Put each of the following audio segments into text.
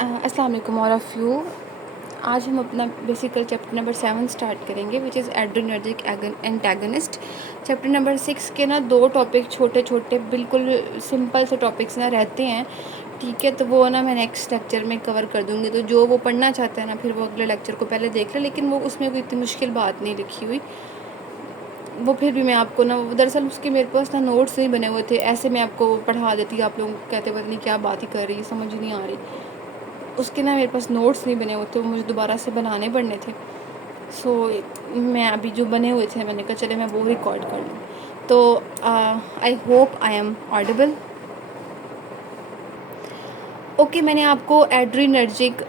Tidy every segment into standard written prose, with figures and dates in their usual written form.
अस्सलाम वालेकुम all of you. आज हम अपना बेसिकल चैप्टर नंबर 7 स्टार्ट करेंगे which is adrenergic antagonist. Chapter number 6 के ना 2 टॉपिक छोटे छोटे बिल्कुल सिंपल से टॉपिक्स ना रहते हैं, ठीक है। तो वो ना मैं नेक्स्ट लेक्चर में कवर कर दूँगी। तो जो वो पढ़ना चाहता है ना फिर वो अगले लेक्चर को पहले देख ले, लेकिन वो उसमें कोई इतनी मुश्किल बात नहीं लिखी हुई। वो फिर भी मैं आपको ना दरअसल उसके मेरे पास ना नोट्स नहीं बने हुए थे, ऐसे मैं आपको पढ़ा देती। आप लोग कहते पता नहीं क्या बात ही कर रही है, समझ नहीं आ रही। उसके ना मेरे पास नोट्स नहीं बने हुए थे, मुझे दोबारा से बनाने पड़ने थे। सो मैं अभी जो बने हुए थे मैंने कहा चले मैं वो रिकॉर्ड कर लूँ। तो I hope I am audible. Okay, मैंने आपको एड्रीनर्जिक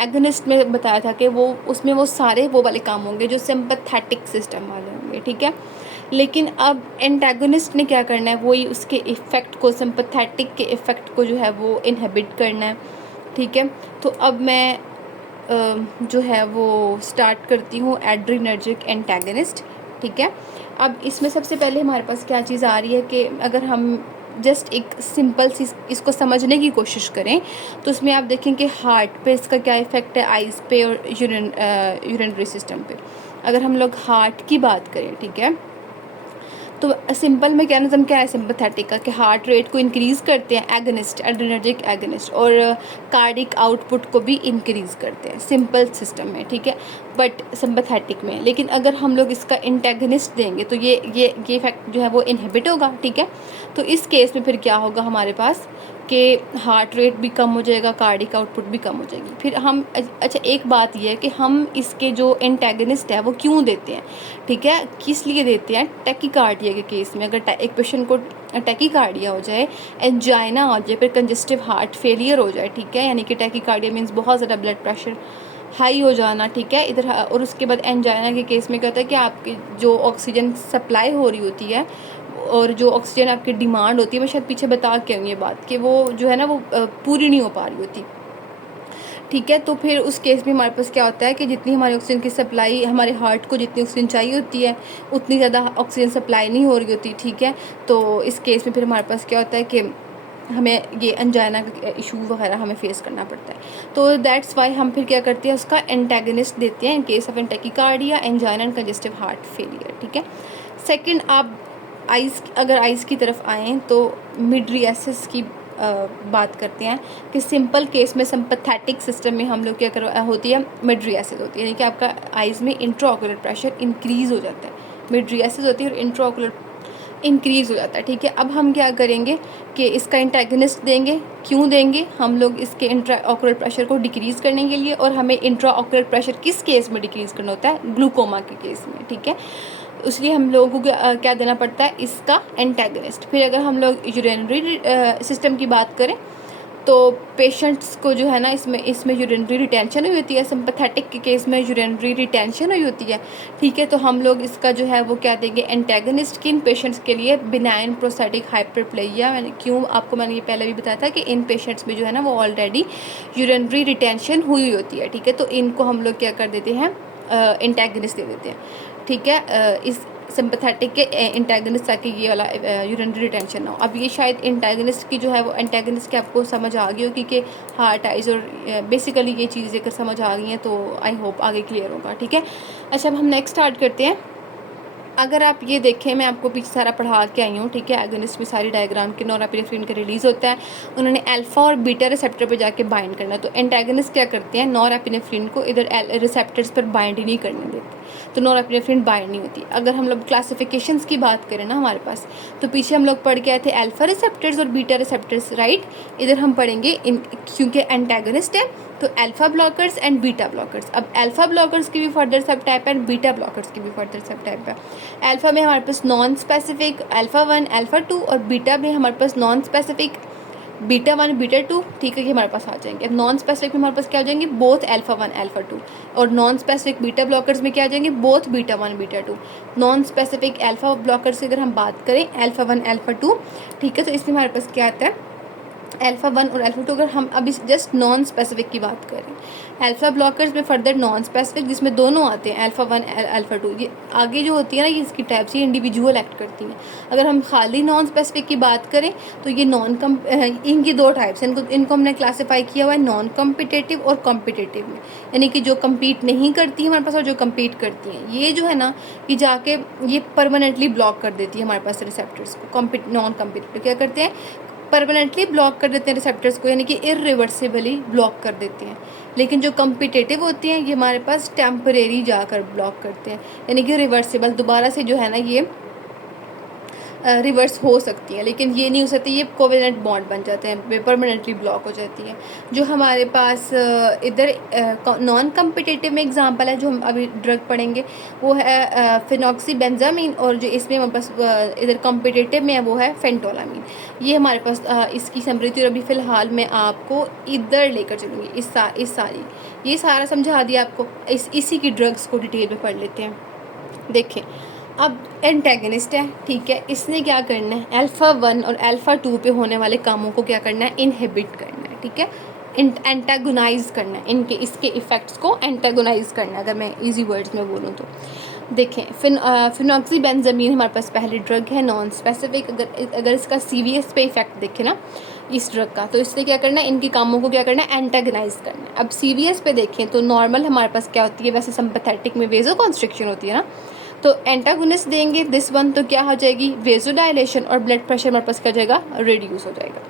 एगोनिस्ट में बताया था कि वो उसमें वो सारे वो वाले काम होंगे जो सिंपैथेटिक सिस्टम वाले होंगे, ठीक है। लेकिन अब एंटागोनिस्ट ने क्या करना है, वही उसके इफ़ेक्ट को, सिंपैथेटिक के इफ़ेक्ट को जो है वो इनहिबिट करना है, ठीक है। तो अब मैं जो है वो स्टार्ट करती हूँ एड्रीनर्जिक एंटागनिस्ट, ठीक है। अब इसमें सबसे पहले हमारे पास क्या चीज़ आ रही है कि अगर हम जस्ट एक सिंपल सी इसको समझने की कोशिश करें तो उसमें आप देखें कि हार्ट पे इसका क्या इफ़ेक्ट है, आइज़ पे और यूरिनरी सिस्टम पे। अगर हम लोग हार्ट की बात करें, ठीक है, तो सिंपल मैकेनिज्म क्या है सिंपैथेटिक का कि हार्ट रेट को इंक्रीज़ करते हैं एगनिस्ट, एड्रेनर्जिक एगनिस्ट, और कार्डिक आउटपुट को भी इंक्रीज़ करते हैं सिंपल सिस्टम में, ठीक है, बट सिंपैथेटिक में। लेकिन अगर हम लोग इसका इंटेगनिस्ट देंगे तो ये इफेक्ट जो है वो इनहिबिट होगा, ठीक है। तो इस केस में फिर क्या होगा हमारे पास कि हार्ट रेट भी कम हो जाएगा, कार्डिक आउटपुट भी कम हो जाएगी। फिर हम अच्छा एक बात यह है कि हम इसके जो एंटागनिस्ट है वो क्यों देते हैं, ठीक है, किस लिए देते हैं। टैकीकार्डिया के केस में अगर एक पेशेंट को टैकीकार्डिया हो जाए, एंजाइना हो जाए, फिर कंजेस्टिव हार्ट फेलियर हो जाए, ठीक है, यानी कि टैकीकार्डिया मीन्स बहुत ज़्यादा ब्लड प्रेशर हाई हो जाना, ठीक है, इधर। और उसके बाद एंजाइना के केस में क्या होता है कि आपकी जो ऑक्सीजन सप्लाई हो रही होती है और जो ऑक्सीजन आपकी डिमांड होती है, मैं शायद पीछे बता के हूँ ये बात कि वो जो है ना वो पूरी नहीं हो पा रही होती, ठीक है। तो फिर उस केस में हमारे पास क्या होता है कि जितनी हमारी ऑक्सीजन की सप्लाई, हमारे हार्ट को जितनी ऑक्सीजन चाहिए होती है उतनी ज़्यादा ऑक्सीजन सप्लाई नहीं हो रही होती, ठीक है। तो इस केस में फिर हमारे पास क्या होता है कि हमें ये एंजाइना का इशू वगैरह हमें फेस करना पड़ता है। तो दैट्स वाई हम फिर क्या करते हैं, उसका एंटागनिस्ट देते हैं in case of tachycardia, angina and congestive heart failure, ठीक है। सेकंड, आप अगर आइज़ की तरफ आएँ तो मिड्रियासिस की बात करते हैं कि सिंपल केस में सिंपैथेटिक सिस्टम में हम लोग क्या होती है, मिड्रियासिस होती है, यानी कि आपका आइज़ में इंट्राओकुलर प्रेशर इंक्रीज़ हो जाता है। मिड्रियासिस होती है और इंट्राओकुलर इंक्रीज़ हो जाता है, ठीक है। अब हम क्या करेंगे कि इसका एंटागनिस्ट देंगे। क्यों देंगे, हम लोग इसके इंट्राओकुलर प्रेशर को डिक्रीज़ करने के लिए, और हमें इंट्राओकुलर प्रेशर किस केस में डिक्रीज़ करना होता है, ग्लूकोमा के केस में, ठीक है। इसलिए हम लोगों को क्या देना पड़ता है, इसका एंटागनिस्ट। फिर अगर हम लोग यूरिनरी सिस्टम की बात करें तो पेशेंट्स को जो है ना इसमें यूरिनरी रिटेंशन हुई होती है। सिंपैथेटिक के केस में यूरिनरी रिटेंशन हुई होती है, ठीक है। तो हम लोग इसका जो है वो क्या देंगे, एंटागनिस्ट। किन पेशेंट्स के लिए, बिनाइन प्रोस्टैटिक हाइपरप्लेजिया। मैंने ये पहले भी बताया था कि इन पेशेंट्स में जो है ना वो ऑलरेडी यूरिनरी रिटेंशन हुई होती है, ठीक है। तो इनको हम लोग क्या कर देते हैं, एंटागनिस्ट दे देते हैं, ठीक है, इस सिंपैथेटिक के एंटागनिस्ट, ताकि ये वाला यूरिनरी रिटेंशन ना हो। अब ये शायद एंटागनिस्ट की जो है वो एंटागनिस्ट की आपको समझ आ गई होगी कि हार्ट, आइज़ और बेसिकली ये चीज़ें अगर समझ आ गई हैं तो आई होप आगे क्लियर होगा, ठीक है। अच्छा, अब हम नेक्स्ट स्टार्ट करते हैं। अगर आप ये देखें, मैं आपको पीछे सारा पढ़ा के आई हूँ, ठीक है। एगोनिस्ट में सारी डायग्राम के नॉरएपिनेफ्रिन का रिलीज़ होता है, उन्होंने अल्फा और बीटा रिसेप्टर पे जाके बाइंड करना है। तो एंटागनिस्ट क्या करते हैं, नॉरएपिनेफ्रिन को इधर रिसेप्टर्स पर बाइंड ही नहीं करने देते, तो नॉरएपिनेफ्रिन बाइंड नहीं होती। अगर हम लोग क्लासिफिकेशंस की बात करें ना हमारे पास, तो पीछे हम लोग पढ़ के आए थे अल्फा रिसेप्टर्स और बीटा रिसेप्टर्स, राइट। इधर हम पढ़ेंगे क्योंकि एंटागनिस्ट है तो alpha blockers and beta blockers. अब अल्फा ब्लॉकर्स की भी फर्दर सब टाइप है एंड बीटा ब्लॉकर्स की भी फर्दर सब टाइप है। अल्फा में हमारे पास नॉन स्पेसिफिक अल्फा 1, अल्फा 2, और बीटा में हमारे पास नॉन स्पेसिफिक बीटा 1, बीटा 2, ठीक है, कि हमारे पास आ जाएंगे। अब नॉन स्पेसिफिक में हमारे पास क्या हो जाएंगे, बोथ अल्फा 1, अल्फा 2, और नॉन स्पेसिफिक बीटा ब्लॉकर्स में क्या आ जाएंगे, both beta 1, beta 2। Non specific alpha blockers की अगर हम बात करें, अल्फा 1, अल्फा 2, ठीक है, तो इसमें हमारे पास क्या आता है, अल्फ़ा 1 और अल्फ़ा 2 अगर हम अभी जस्ट नॉन स्पेसिफिक की बात करें, अल्फ़ा ब्लॉकर्स में फर्दर नॉन स्पेसिफिक जिसमें दोनों आते हैं अल्फ़ा 1 अल्फ़ा 2, ये आगे जो होती है ना ये इसकी टाइप्स ये इंडिविजुअल एक्ट करती हैं। अगर हम खाली नॉन स्पेसिफिक की बात करें तो ये इनकी दो टाइप्स हैं, इनको हमने क्लासीफाई किया हुआ है नॉन कम्पिटेटिव और कॉम्पिटेटिव में, यानी कि जो कम्पीट नहीं करती है हमारे पास और जो कम्पीट करती हैं। ये जो है ना कि जाके ये परमानेंटली ब्लॉक कर देती है हमारे पास रिसेप्टर्स को। नॉन कम्पिटेटिव क्या करते हैं, परमानेंटली ब्लॉक कर देते हैं रिसेप्टर्स को, यानी कि इरिवर्सिबली ब्लॉक कर देते हैं। लेकिन जो कम्पिटेटिव होती हैं ये हमारे पास टेम्परेरी जाकर ब्लॉक करते हैं, यानी कि रिवर्सिबल दोबारा से जो है ना ये रिवर्स हो सकती है, लेकिन ये नहीं हो सकती, ये कोवेलेंट बॉन्ड बन जाते हैं, परमानेंटली ब्लॉक हो जाती हैं। जो हमारे पास इधर नॉन कम्पिटिटिव में एग्जांपल है जो हम अभी ड्रग पढ़ेंगे वो है फिनॉक्सीबेंजामीन, और जो इसमें हमारे पास इधर कम्पिटिटिव में है वो है फेंटोलामीन। ये हमारे पास इसकी समृद्धि, और अभी फ़िलहाल मैं आपको इधर लेकर चलूँगी इस सारी ये सारा समझा दिया आपको। इसी की ड्रग्स को डिटेल में पढ़ लेते हैं। देखें, अब एंटेगनिस्ट है, ठीक है, इसने क्या करना है, अल्फ़ा 1 और अल्फ़ा 2 पे होने वाले कामों को क्या करना है, इनहिबिट करना है, ठीक है, एंटागोनाइज करना है, इसके इफ़ेक्ट्स को एंटागोनाइज करना है, अगर मैं इजी वर्ड्स में बोलूँ तो। देखें, फिनॉक्सीबेंजामीन हमारे पास पहली ड्रग है नॉन स्पेसिफिक। अगर इसका CVS पे इफेक्ट देखें ना इस ड्रग का, तो इसलिए क्या करना है, इनकी कामों को क्या करना है, एंटागनाइज करना है। अब CVS पे देखें तो नॉर्मल हमारे पास क्या होती है, वैसे सिंपैथेटिक में वेजोकॉन्स्ट्रिक्शन होती है ना, तो एंटागोनिस्ट देंगे दिस वन तो क्या हो जाएगी, वेजोडाइलेशन, और ब्लड प्रेशर हमारे पास क्या हो जाएगा, रिड्यूस हो जाएगा।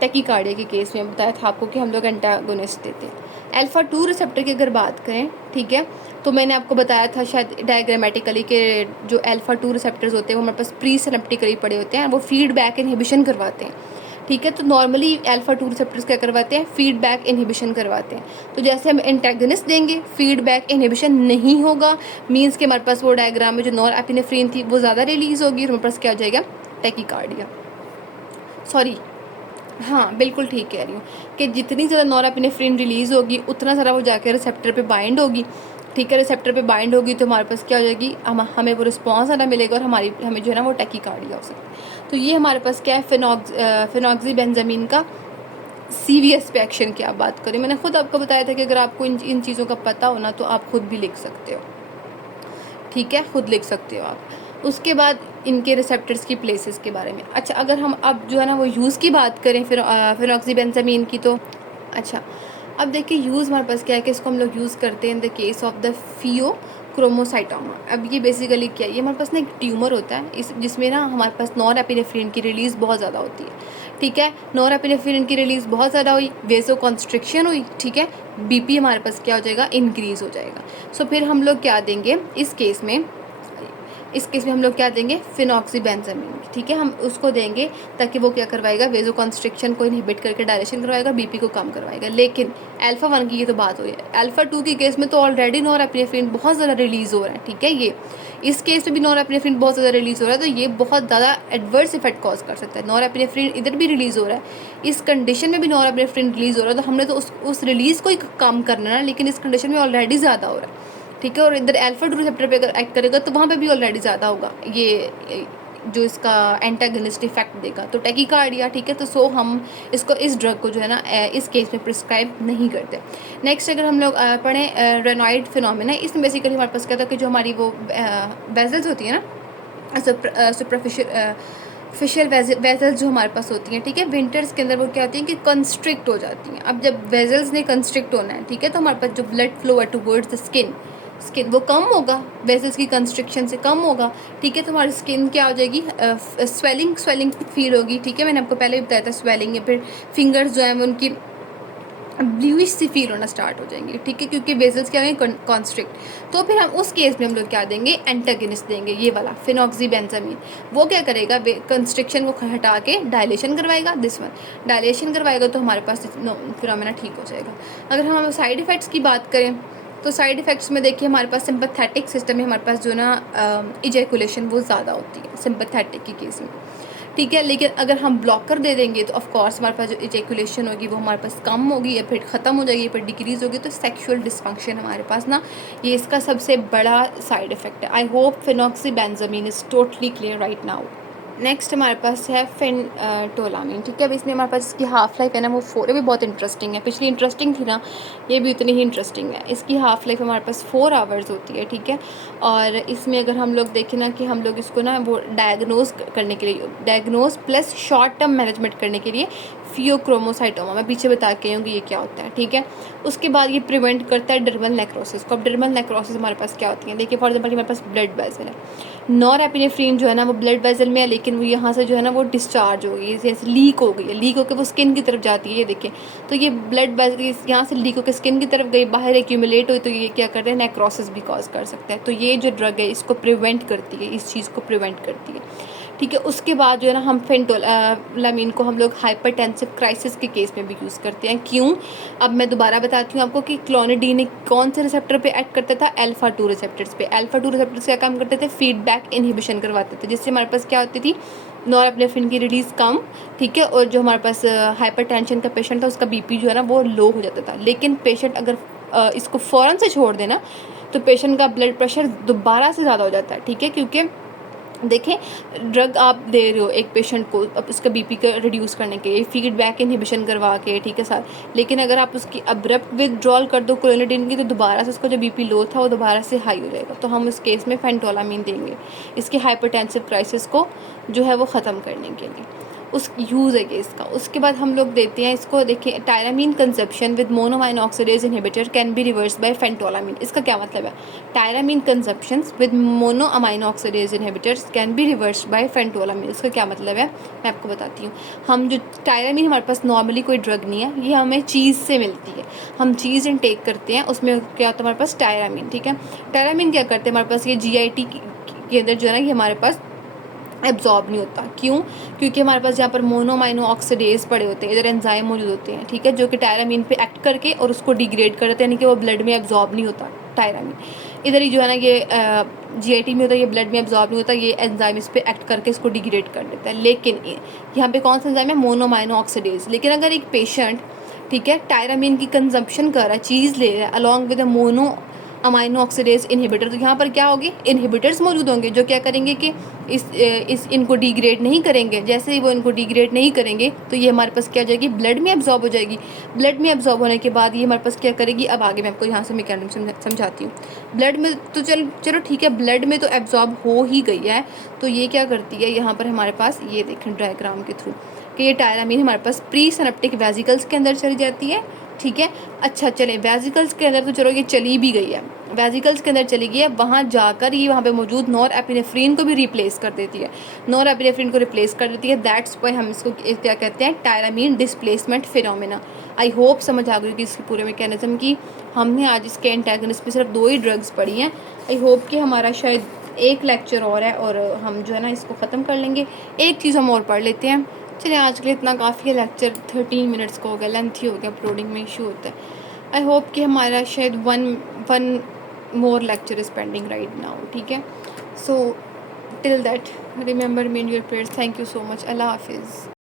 टैकीकार्डिया के केस में बताया था आपको कि हम लोग एंटागोनिस्ट देते हैं। अल्फ़ा 2 रिसेप्टर की अगर बात करें, ठीक है, तो मैंने आपको बताया था शायद डायग्रामेटिकली कि जो अल्फ़ा 2 रिसेप्टर्स होते हैं वो हमारे पास प्री सिनेप्टिकली पड़े होते हैं, वो फीडबैक इनहिबिशन करवाते हैं, ठीक है। तो नॉर्मली अल्फ़ा 2 रिसेप्टर्स क्या करवाते हैं, फीडबैक इनहिबिशन करवाते हैं। तो जैसे हम एंटागनिस्ट देंगे फीडबैक इनहिबिशन नहीं होगा, मीन्स कि हमारे पास वो डायग्राम में जो नॉरएपिनेफ्रिन थी वो ज़्यादा रिलीज़ होगी और हमारे पास क्या हो जाएगा, टैकीकार्डिया। सॉरी, हाँ बिल्कुल ठीक कह रही हूँ कि जितनी ज़्यादा नॉरएपिनेफ्रिन रिलीज़ होगी उतना सारा वो जाकर रिसेप्टर पे बाइंड होगी, ठीक है, रिसेप्टर पे बाइंड होगी तो हमारे पास क्या हो जाएगी, हमें वो रिस्पॉन्स ज़्यादा मिलेगा और हमें जो है ना वो टैकीकार्डिया हो सकती है। तो ये हमारे पास क्या है, फिनॉक्सीबेंजामीन का CVS पे एक्शन की आप बात करें। मैंने खुद आपको बताया था कि अगर आपको इन चीज़ों का पता हो ना तो आप खुद भी लिख सकते हो, ठीक है, खुद लिख सकते हो आप। उसके बाद इनके रिसेप्टर्स की प्लेसेस के बारे में। अच्छा, अगर हम अब जो है ना वो यूज़ की बात करें फिनॉक्सीबेंजामीन की, तो अच्छा अब देखिए यूज़ हमारे पास क्या है कि इसको हम लोग यूज़ करते हैं in the case of the pheochromocytoma. अब ये बेसिकली क्या है, ये हमारे पास ना एक ट्यूमर होता है जिसमें ना हमारे पास नॉरएपिनेफ्रिन की रिलीज़ बहुत ज़्यादा होती है, ठीक है, नॉरएपिनेफ्रिन की रिलीज़ बहुत ज़्यादा हुई, वेसोकॉन्स्ट्रिक्शन हुई, ठीक है, BP हमारे पास क्या हो जाएगा, इंक्रीज़ हो जाएगा। सो फिर हम लोग क्या देंगे इस केस में हम लोग क्या देंगे, फिनॉक्सीबेंजामीन, ठीक है, हम उसको देंगे ताकि वो क्या करवाएगा, वेसोकॉन्स्ट्रिक्शन को इनहिबिट करके डायलेशन करवाएगा, BP को कम करवाएगा। लेकिन अल्फ़ा 1 की ये तो बात हुई है, अल्फ़ा 2 के केस में तो ऑलरेडी नॉरएपिनेफ्रिन बहुत ज़्यादा रिलीज़ हो रहा है, ठीक है, ये इस केस में भी नॉरएपिनेफ्रिन बहुत ज़्यादा रिलीज़ हो रहा है, तो ये बहुत ज़्यादा एडवर्स इफेक्ट कॉज कर सकता है। नॉरएपिनेफ्रिन इधर भी रिलीज़ हो रहा है, इस कंडीशन में भी नॉरएपिनेफ्रिन रिलीज़ हो रहा है, तो हमने तो उस रिलीज़ को ही कम करना है ना, लेकिन इस कंडीशन में ऑलरेडी ज़्यादा हो रहा है, ठीक है, और इधर अल्फ़ा 2 रिसेप्टर पे अगर एक्ट करेगा तो वहाँ पे भी ऑलरेडी ज़्यादा होगा ये जो इसका एंटागनिस्ट इफेक्ट देगा, तो टैकीकार्डिया, ठीक है। तो हम इसको इस ड्रग को जो है ना इस केस में प्रिस्क्राइब नहीं करते। नेक्स्ट अगर हम लोग पढ़ें रेनॉइड फिनोमेना, इसमें बेसिकली हमारे पास क्या था कि जो हमारी वो वेजल्स होती है ना, सुपरफिशियल वेजल्स जो हमारे पास होती हैं, ठीक है, विंटर्स के अंदर वो क्या होती हैं कि कंस्ट्रिक्ट हो जाती हैं। अब जब वेजल्स ने कंस्ट्रिक्ट होना है, ठीक है, तो हमारे पास जो ब्लड फ्लो है टुवर्ड्स द स्किन वो कम होगा, वेसल्स की कंस्ट्रिक्शन से कम होगा, ठीक है, तो हमारी स्किन क्या हो जाएगी, स्वेलिंग फील होगी, ठीक है, मैंने आपको पहले भी बताया था स्वेलिंग, या फिर फिंगर्स जो हैं वो उनकी ब्लूइश सी फील होना स्टार्ट हो जाएंगे, ठीक है, क्योंकि वेसल्स क्या होंगे कॉन्स्ट्रिक्ट। तो फिर हम उस केस में हम लोग क्या देंगे, एंटागनिस्ट देंगे, ये वाला फिनॉक्सीबेंजामीन। वो क्या करेगा, कंस्ट्रिक्शन को हटा के डायलेशन करवाएगा, दिस वन डायलेशन करवाएगा, तो हमारे पास फिनोमेना ठीक हो जाएगा। अगर हम साइड इफ़ेक्ट्स की बात करें तो साइड इफ़ेक्ट्स में देखिए हमारे पास सिंपैथेटिक सिस्टम में हमारे पास जो ना इजैकुलेशन वो ज़्यादा होती है सिंपैथेटिक के केस में, ठीक है, लेकिन अगर हम ब्लॉकर दे देंगे तो ऑफ कोर्स हमारे पास जो इजैकुलेशन होगी वो हमारे पास कम होगी, या फिर ख़त्म हो जाएगी, या फिर डिक्रीज़ होगी। तो सेक्शुअल डिसफंक्शन हमारे पास ना ये इसका सबसे बड़ा साइड इफ़ेक्ट है। I hope phenoxybenzamine is totally clear right now. Next हमारे पास है फेंटोलामीन, ठीक है। अब इसमें हमारे पास इसकी हाफ़ लाइफ है ना वो 4, ये भी बहुत इंटरेस्टिंग है, पिछली इंटरेस्टिंग थी ना, ये भी उतनी ही इंटरेस्टिंग है। इसकी हाफ़ लाइफ हमारे पास 4 आवर्स होती है, ठीक है। और इसमें अगर हम लोग देखें ना कि हम लोग इसको ना वो डायग्नोज करने के लिए, diagnose plus short term management करने के लिए फियोक्रोमोसाइटोमा, मैं पीछे बता के आऊँगी ये क्या होता है, ठीक है। उसके बाद ये प्रिवेंट करता है डर्मल नेक्रोसिस को। अब डर्मल नेक्रोसिस हमारे पास क्या होती है, देखिए फॉर एग्जाम्पल हमारे पास ब्लड वेसल है, नॉरएपिनेफ्रिन जो है ना वो ब्लड वेसल में है, लेकिन वो यहाँ से जो है ना वो डिस्चार्ज हो गई, जैसे लीक हो गई है, लीक होकर वो स्किन की तरफ जाती है, ये देखिए। तो ये ब्लड वेसल यहाँ से लीक होकर स्किन की तरफ गई, बाहर एक्यूमुलेट हुई, तो ये क्या करते हैं, नेक्रोसिस भी कॉज कर सकता है। तो ये जो ड्रग है इसको प्रिवेंट करती है, इस चीज़ को प्रिवेंट करती है, ठीक है। उसके बाद जो है ना हम फेंटोलामीन को हम लोग हाइपरटेंसिव क्राइसिस के केस में भी यूज़ करते हैं। क्यों, अब मैं दोबारा बताती हूँ आपको कि क्लोनिडीन कौन से रिसेप्टर पे एक्ट करता था, अल्फा 2 रिसेप्टर्स पे। अल्फा 2 रिसेप्टर्स क्या काम करते थे, फीडबैक इनहिबिशन करवाते थे, जिससे हमारे पास क्या होती थी, नॉरएपिनेफ्रिन की रिलीज़ कम, ठीक है। और जो हमारे पास हाइपरटेंशन का पेशेंट था उसका बीपी जो है ना वो लो हो जाता था। लेकिन पेशेंट अगर इसको फ़ौरन से छोड़ देना तो पेशेंट का ब्लड प्रेशर दोबारा से ज़्यादा हो जाता है, ठीक है। क्योंकि देखें, ड्रग आप दे रहे हो एक पेशेंट को अब उसका बीपी का रिड्यूस करने के लिए, फीडबैक इनहिबिशन करवा के, ठीक है साथ, लेकिन अगर आप उसकी अब्रप्ट विदड्रॉल कर दो क्लोनिडीन की, तो दोबारा से उसका जो बीपी लो था वो दोबारा से हाई हो जाएगा। तो हम उस केस में फेंटोलामीन देंगे इसके हाइपरटेंसिव क्राइसिस को जो है वो ख़त्म करने के लिए, उस यूज़ है कि इसका। उसके बाद हम लोग देते हैं इसको, देखिए tyramine consumption with monoamine oxidase inhibitor can be reverse by phentolamine. इसका क्या मतलब है, tyramine consumption with mono amino oxidase inhibitors can be reverse by phentolamine. इसका क्या मतलब है मैं आपको बताती हूँ। हम जो टायरामीन हमारे पास नॉर्मली कोई ड्रग नहीं है, ये हमें चीज़ से मिलती है, हम चीज़ इनटेक करते हैं, उसमें क्या होता है हमारे पास टायरामीन, ठीक है। टायरामीन क्या करते हैं, हमारे पास ये GIT के अंदर जो है ना ये हमारे पास एब्जॉर्ब नहीं होता। क्यों, क्योंकि हमारे पास यहाँ पर मोनोमाइनो ऑक्सीडेज पड़े होते हैं, इधर एंजाइम मौजूद होते हैं, ठीक है, जो कि टायरामीन पे एक्ट करके और उसको डिग्रेड कर देते हैं, यानी कि वो ब्लड में एब्जॉर्ब नहीं होता टायरामीन। इधर ही जो है ना ये GIT में होता है, ये ब्लड में एब्जॉर्ब नहीं होता, ये एंजाइम इस पर एक्ट करके इसको डिग्रेड कर देता है। लेकिन यहाँ पे कौन सा एंजाइम है, मोनोमाइनो ऑक्सीडेज। लेकिन अगर एक पेशेंट, ठीक है, टायरामीन की कंजम्पशन कर रहा है, चीज़ ले रहा है along with mono amino oxidase inhibitor, तो यहाँ पर क्या होगी, इनहिबिटर्स मौजूद होंगे जो क्या करेंगे कि इस इनको डिग्रेड नहीं करेंगे। जैसे ही वो इनको डिग्रेड नहीं करेंगे तो ये हमारे पास क्या हो जाएगी, ब्लड में एब्जॉर्ब हो जाएगी। ब्लड में एब्जॉर्ब होने के बाद ये हमारे पास क्या करेगी, अब आगे मैं आपको यहाँ से मैकेनिज्म समझाती हूँ। ब्लड में तो चलो ठीक है, ब्लड में तो एब्जॉर्ब हो ही गई है, तो ये क्या करती है, यहाँ पर हमारे पास ये देखें डायग्राम के थ्रू कि ये टायरामीन हमारे पास प्री सिनेप्टिक वेसिकल्स के अंदर चली जाती है, ठीक है। अच्छा चले वेसिकल्स के अंदर तो चलो ये चली भी गई है, वेसिकल्स के अंदर चली गई है, वहाँ जाकर ये वहाँ पे मौजूद नॉरएपिनेफ्रिन को भी रिप्लेस कर देती है, नॉरएपिनेफ्रिन को रिप्लेस कर देती है। दैट्स वाई हम इसको क्या कहते हैं, tyramine displacement phenomena. I hope समझ आ गई कि इसकी पूरे मैकेनिज्म की। हमने आज इसके एंटागनिस्ट पे सिर्फ 2 ही ड्रग्स पढ़ी हैं। आई होप कि हमारा शायद एक लेक्चर और है और हम जो है ना इसको ख़त्म कर लेंगे। एक चीज़ हम और पढ़ लेते हैं। चलिए आज के लिए इतना काफ़ी है, लेक्चर 13 मिनट्स का हो गया, लेंथी हो गया, अपलोडिंग में इशू होता है। आई होप कि हमारा शायद one more lecture is pending right now, ठीक है। So till that remember me in your prayers. Thank you so much. अल्लाह हाफिज़।